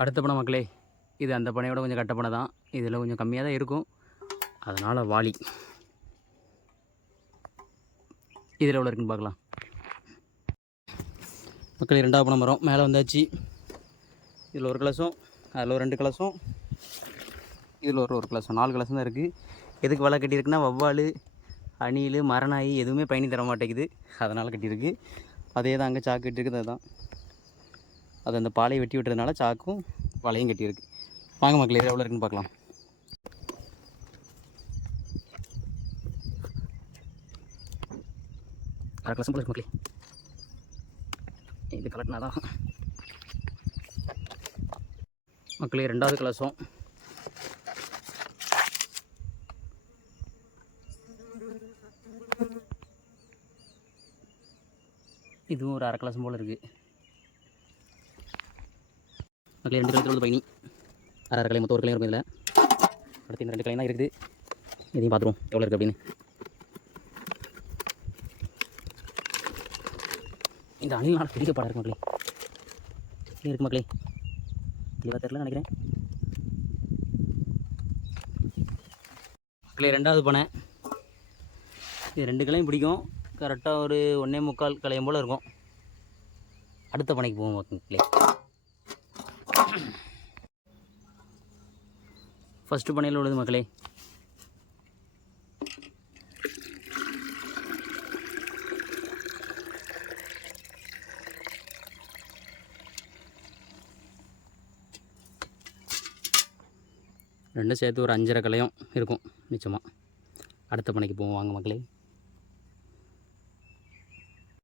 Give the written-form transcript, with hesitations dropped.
அடுத்த பனை மக்களே, இது அந்த பனையோட கொஞ்சம் கட்ட பனை தான். இதில் கொஞ்சம் கம்மியாக தான் இருக்கும், அதனால் வாளி. இதில் எவ்வளோ இருக்குன்னு பார்க்கலாம் மக்களே. 2வது பனை மரம் மேலே வந்தாச்சு. இதில் ஒரு கலசம், அதில் ஒரு 2 கலசம், இதில் ஒரு கலசம், 4 கலசம் தான் இருக்குது. எதுக்கு வலை கட்டியிருக்குன்னா, வவ்வால், அணில், மரநாய் எதுவுமே பயணி தர மாட்டேங்குது, அதனால் கட்டியிருக்கு. அதே தான் அங்கே சாக்கு கட்டியிருக்குது. அதுதான் அது அந்த பாலையை வெட்டி விட்டுறதுனால சாக்கும் வலையும் கட்டியிருக்கு. வாங்க மக்களே, எவ்வளோ இருக்குன்னு பார்க்கலாம். அரை கலசம் போல இருக்கு மக்களே. இது கலட்டினா தான் மக்களே. 2வது கலசம். இதுவும் ஒரு அரை கலசம் போல் இருக்குது மக்களே. 2 கலத்தில் வந்து பயணி அரை கலை, மொத்தம் ஒரு கலையும் இருக்கும். இதில் அடுத்து இந்த 2 கலையும் தான் இருக்குது. இதையும் பார்த்துருவோம் எவ்வளோ இருக்குது அப்படின்னு. இந்த அணிலால் பெரிய பாடம் இருக்கு மக்களே. இருக்கு மக்களே, தெளிவாக தெரியல நினைக்கிறேன் மக்களே. 2வது பனை. இது 2 கலையும் பிடிக்கும். கரெக்டாக ஒரு 1.25 கலையம் போல் இருக்கும். அடுத்த பனைக்கு போவோம் மக்களே. ஃபஸ்ட்டு பனையில் உள்ளது மக்களே. ரெண்டும் சேர்த்து ஒரு 5.5 கலையம் இருக்கும் நிச்சயமாக. அடுத்த பனைக்கு போவோம் வாங்க மக்களே.